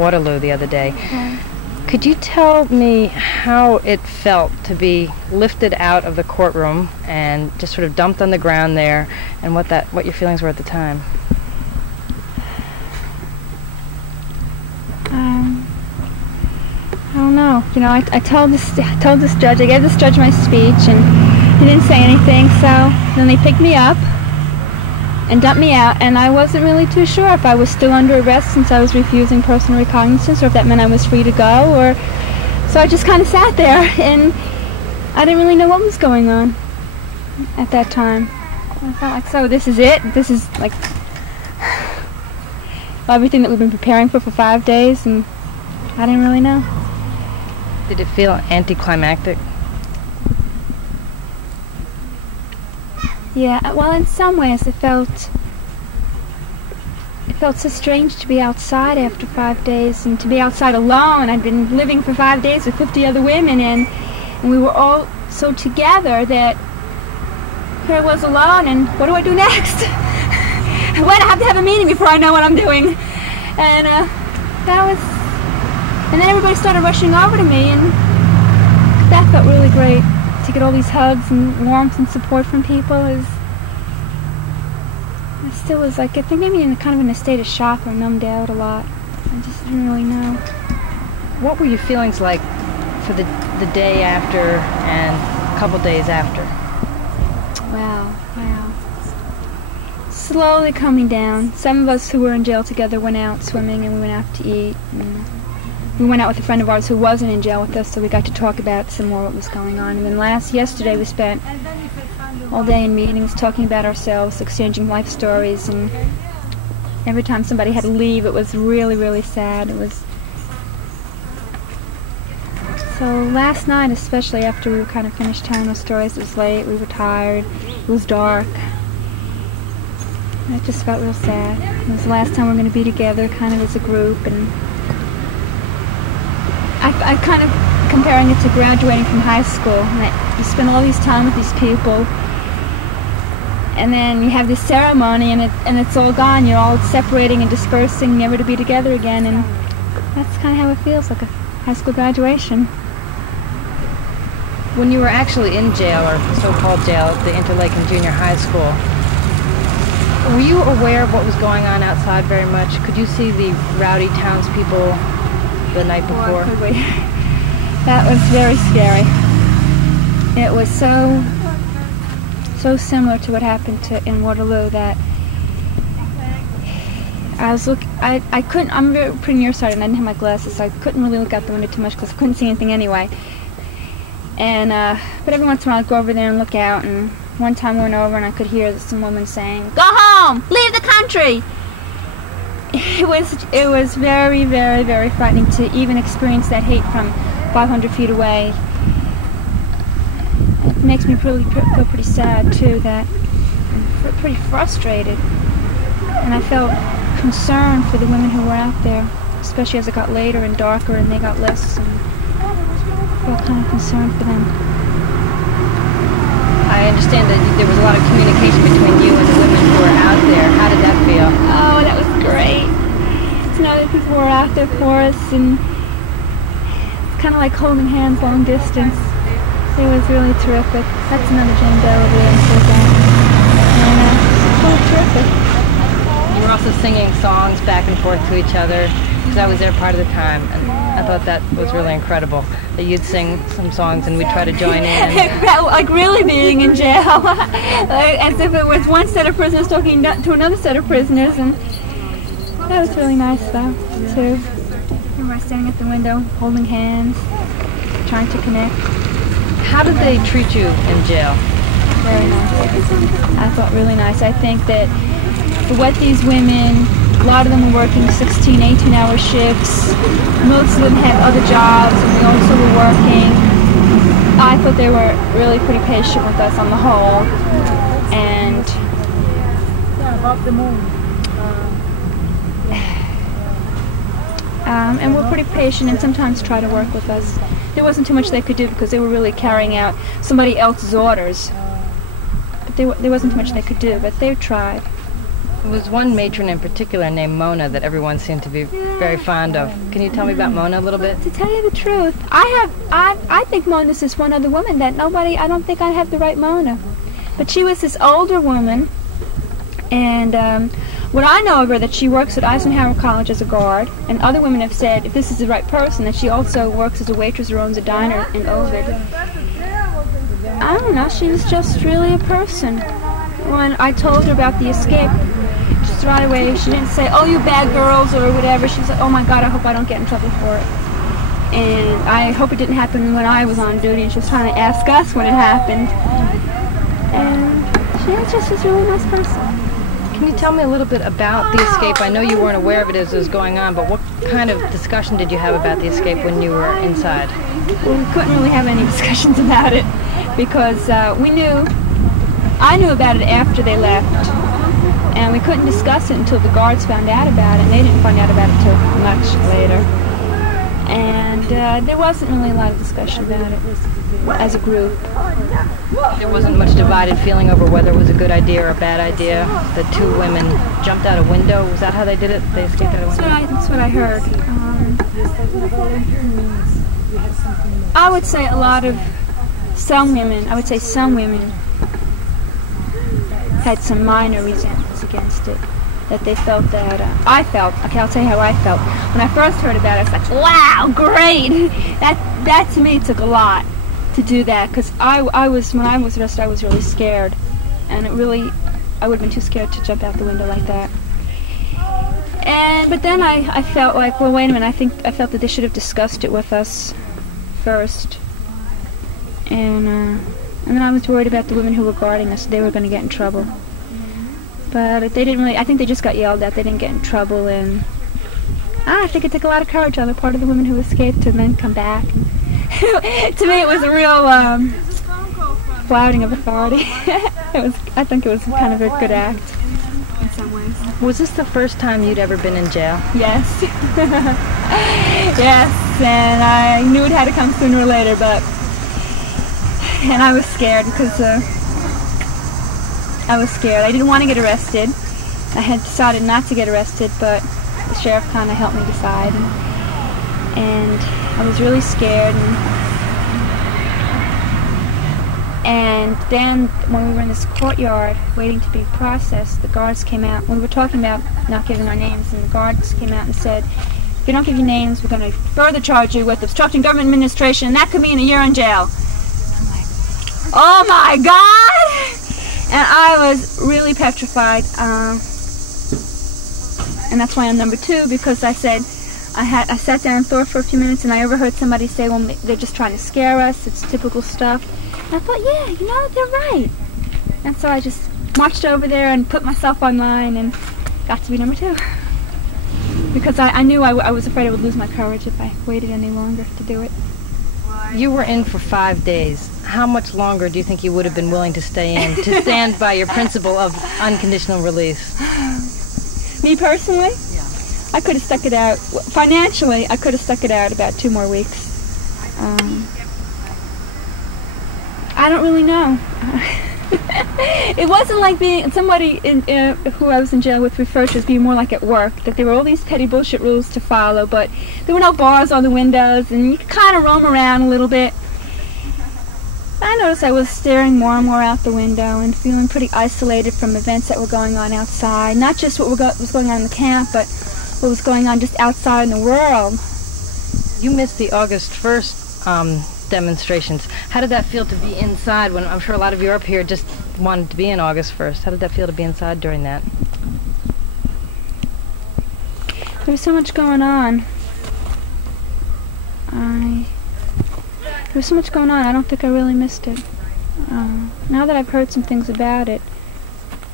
Waterloo the other day. Could you tell me how it felt to be lifted out of the courtroom and just sort of dumped on the ground there, and what your feelings were at the time? I don't know. You know, I told this judge, I gave this judge my speech, and he didn't say anything. So then they picked me up and dumped me out, and I wasn't really too sure if I was still under arrest since I was refusing personal recognizance, or if that meant I was free to go, or so I just kind of sat there, and I didn't really know what was going on at that time. I felt like, so this is it? This is like everything that we've been preparing for 5 days, and I didn't really know. Did it feel anticlimactic? Yeah, well, in some ways it felt so strange to be outside after 5 days, and to be outside alone. I'd been living for 5 days with 50 other women, and we were all so together that here I was alone, and what do I do next? Well, I have to have a meeting before I know what I'm doing. And and then everybody started rushing over to me, and that felt really great. To get all these hugs and warmth and support from people I still was like, I think maybe kind of in a state of shock or numbed out a lot. I just didn't really know. What were your feelings like for the day after and a couple days after? Wow. Slowly coming down. Some of us who were in jail together went out swimming, and we went out to eat. And we went out with a friend of ours who wasn't in jail with us, so we got to talk about some more what was going on. And then yesterday we spent all day in meetings talking about ourselves, exchanging life stories, and every time somebody had to leave, it was really, really sad. So last night, especially after we were kind of finished telling those stories, it was late, we were tired, it was dark. And it just felt real sad. It was the last time we were going to be together kind of as a group, and I kind of comparing it to graduating from high school. You spend all this time with these people, and then you have this ceremony, and it's all gone. You're all separating and dispersing, never to be together again, and that's kind of how it feels, like a high school graduation. When you were actually in jail, or so-called jail, at the Interlaken Junior High School, were you aware of what was going on outside very much? Could you see the rowdy townspeople the night before? Could we? That was very scary. It was so similar to what happened in Waterloo that I couldn't. I'm pretty nearsighted, and I didn't have my glasses, so I couldn't really look out the window too much because I couldn't see anything anyway. And but every once in a while I'd go over there and look out, and one time I went over and I could hear some woman saying, "Go home! Leave the country!" It was very, very, very frightening to even experience that hate from 500 feet away. It makes me feel pretty sad too, that I'm pretty frustrated, and I felt concerned for the women who were out there, especially as it got later and darker and they got less, and I felt kind of concerned for them. I understand that there was a lot of communication between you and the women who were out there. How did that feel? Oh, that was great. To know that people were out there for us, and it's kind of like holding hands long distance. It was really terrific. That's another Jane Doe over there in prison. And it's really terrific. You were also singing songs back and forth to each other, because I was there part of the time, and I thought that was really incredible. That you'd sing some songs and we'd try to join in. It felt like really being in jail, as if it was one set of prisoners talking to another set of prisoners, and that was really nice though, too. We were standing at the window, holding hands, trying to connect. How did they treat you in jail? Very nice. I thought really nice. I think that for what these women, a lot of them were working 16, 18-hour shifts. Most of them had other jobs, and they also were working. I thought they were really pretty patient with us on the whole, and were pretty patient and sometimes try to work with us. There wasn't too much they could do because they were really carrying out somebody else's orders. But there wasn't too much they could do, but they tried. There was one matron in particular named Mona that everyone seemed to be very fond of. Can you tell me about Mona a little bit? To tell you the truth, I think Mona's this one other woman that I don't think I have the right Mona. But she was this older woman, and what I know of her, that she works at Eisenhower College as a guard, and other women have said, if this is the right person, that she also works as a waitress or owns a diner in Ovid. I don't know, she was just really a person. When I told her about the escape, just right away, she didn't say, oh, you bad girls, or whatever. She was like, oh my God, I hope I don't get in trouble for it. And I hope it didn't happen when I was on duty, and she was trying to ask us when it happened. And she was just a really nice person. Can you tell me a little bit about the escape? I know you weren't aware of it as it was going on, but what kind of discussion did you have about the escape when you were inside? Well, we couldn't really have any discussions about it because I knew about it after they left, and we couldn't discuss it until the guards found out about it, and they didn't find out about it until much later. And there wasn't really a lot of discussion about it as a group. There wasn't much divided feeling over whether it was a good idea or a bad idea. The two women jumped out a window. Was that how they did it? They escaped out a window? That's what I heard. I would say some women had some minor resentments against it. That they felt that, okay, I'll tell you how I felt. When I first heard about it, I was like, wow, great! That to me took a lot to do that, because when I was arrested, I was really scared. And I would have been too scared to jump out the window like that. But then I felt like, well, wait a minute, I felt that they should have discussed it with us first. And then I was worried about the women who were guarding us. They were going to get in trouble. But they didn't really, I think they just got yelled at. They didn't get in trouble. And I think it took a lot of courage on the part of the women who escaped to then come back. To me, it was a real flouting of authority. I think it was kind of a good act in some ways. Was this the first time you'd ever been in jail? Yes. Yes, and I knew it had to come sooner or later, and I was scared because I was scared. I didn't want to get arrested. I had decided not to get arrested, but the sheriff kind of helped me decide. And I was really scared. And then when we were in this courtyard waiting to be processed, the guards came out. We were talking about not giving our names, and the guards came out and said, if you don't give your names, we're going to further charge you with obstructing government administration, and that could mean a year in jail. I'm like, oh my God! And I was really petrified, and that's why I'm number 2, because I said, I sat down and thought for a few minutes, and I overheard somebody say, well, they're just trying to scare us, it's typical stuff. And I thought, yeah, they're right. And so I just marched over there and put myself online and got to be number 2. Because I knew I was afraid I would lose my courage if I waited any longer to do it. You were in for 5 days. How much longer do you think you would have been willing to stay in to stand by your principle of unconditional release? Me personally? Yeah. I could have stuck it out. Financially, I could have stuck it out about 2 more weeks. I don't really know. It wasn't like being somebody who I was in jail with referred to as being more like at work, that there were all these petty bullshit rules to follow, but there were no bars on the windows, and you could kind of roam around a little bit. I noticed I was staring more and more out the window and feeling pretty isolated from events that were going on outside, not just what was going on in the camp, but what was going on just outside in the world. You missed the August 1st demonstrations. How did that feel to be inside when I'm sure a lot of you up here just wanted to be in August 1st? How did that feel to be inside during that? There was so much going on. There was so much going on, I don't think I really missed it. Now that I've heard some things about it,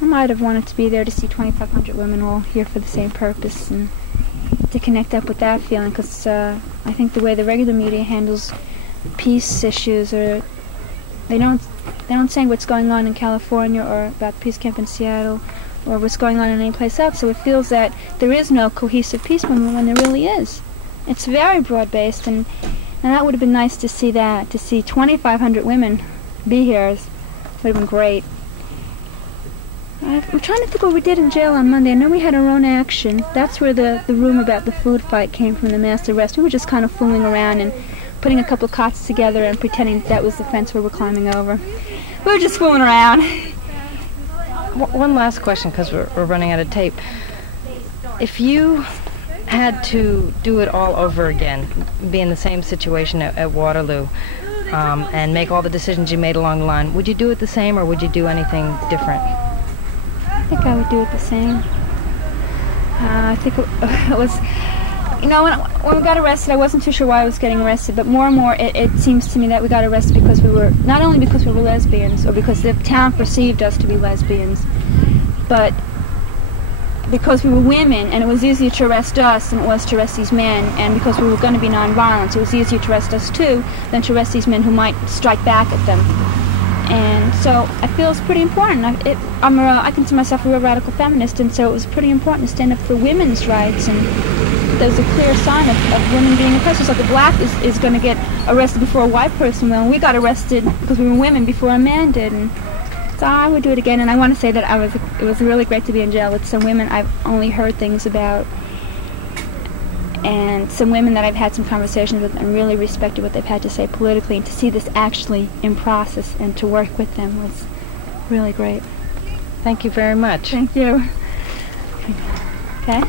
I might have wanted to be there to see 2,500 women all here for the same purpose and to connect up with that feeling, because I think the way the regular media handles peace issues, or they don't say what's going on in California or about the peace camp in Seattle or what's going on in any place else, so it feels that there is no cohesive peace movement when there really is. It's very broad-based, and that would have been nice to see that, to see 2,500 women be here would have been great. I'm trying to think what we did in jail on Monday. I know we had our own action. That's where the room about the food fight came from, the mass arrest. We were just kind of fooling around and putting a couple of cots together and pretending that was the fence we were climbing over. We were just fooling around. One last question, because we're running out of tape. If you had to do it all over again, be in the same situation at Waterloo, and make all the decisions you made along the line, would you do it the same, or would you do anything different? I think I would do it the same. I think it was, you know, when we got arrested, I wasn't too sure why I was getting arrested, but more and more it seems to me that we got arrested because we were, not only because we were lesbians, or because the town perceived us to be lesbians, but because we were women, and it was easier to arrest us than it was to arrest these men, and because we were going to be nonviolent, it was easier to arrest us too than to arrest these men who might strike back at them. And so I feel it's pretty important. I consider myself a real radical feminist, and so it was pretty important to stand up for women's rights, and there's a clear sign of women being oppressed. It's like a black is going to get arrested before a white person will, and we got arrested because we were women before a man did. And so I would do it again, and I want to say that it was really great to be in jail with some women I've only heard things about, and some women that I've had some conversations with and really respected what they've had to say politically, and to see this actually in process and to work with them was really great. Thank you very much. Thank you. Okay.